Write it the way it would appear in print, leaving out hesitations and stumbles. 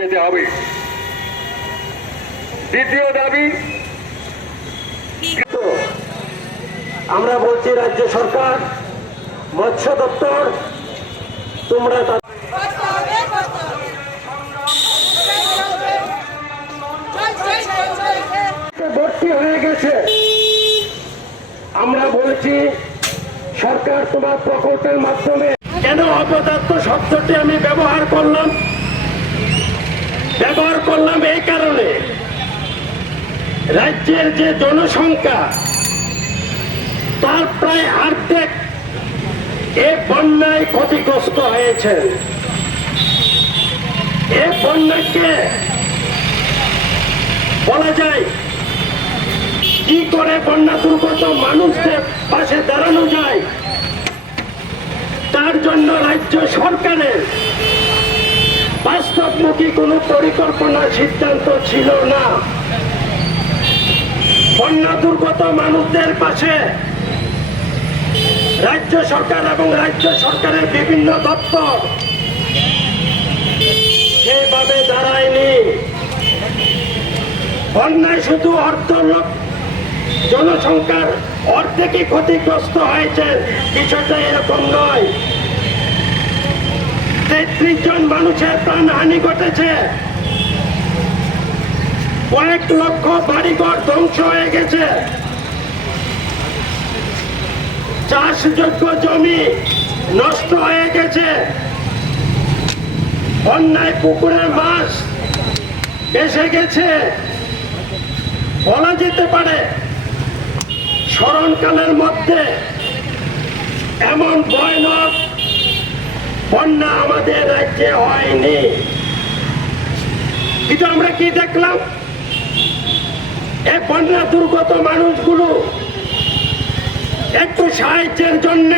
যেতে হবে। দ্বিতীয় দাবি, আমরা বলছি রাজ্য সরকার, মৎস্য দপ্তর, তোমরা ভর্তি হয়ে গেছে। আমরা বলছি সরকার তোমার প্রকল্পের মাধ্যমে কেন অপদার্থ শব্দটি আমি ব্যবহার করলাম এই কারণে, রাজ্যের যে জনসংখ্যা তার প্রায় অর্ধেক এ বন্যায় ক্ষতিগ্রস্ত হয়েছে। এ বন্যাকে বলা যায় কি করে বন্যা দুর্গত মানুষদের পাশে দাঁড়ানো যায়, তার জন্য রাজ্য সরকারের বাস্তবমুখী কোনো পরিকল্পনা সিদ্ধান্ত ছিল না। বন্যা দুর্গত মানুষদের পাশে রাজ্য সরকার এবং রাজ্য সরকারের বিভিন্ন দপ্তর সেভাবে দাঁড়ায়নি। বন্যায় শুধু জনসংখ্যার অর্ধেকই ক্ষতিগ্রস্ত হয়েছে, কিছুটা এরকম নয়। 33 জন মানুষের প্রাণহানি ঘটেছে, কয়েক লক্ষ বাড়িঘর ধ্বংস হয়ে গেছে, চাষযোগ্য জমি নষ্ট হয়ে গেছে, বন্যায় পুকুরের মাছ ভেসে গেছে। বলা যেতে পারে স্মরণকালের মধ্যে এমন ভয়ানক বন্যা আমাদের রাজ্যে হয়নি। কিন্তু আমরা কি দেখলাম, এই বন্যা দুর্গত মানুষগুলো একটু সাহায্যের জন্য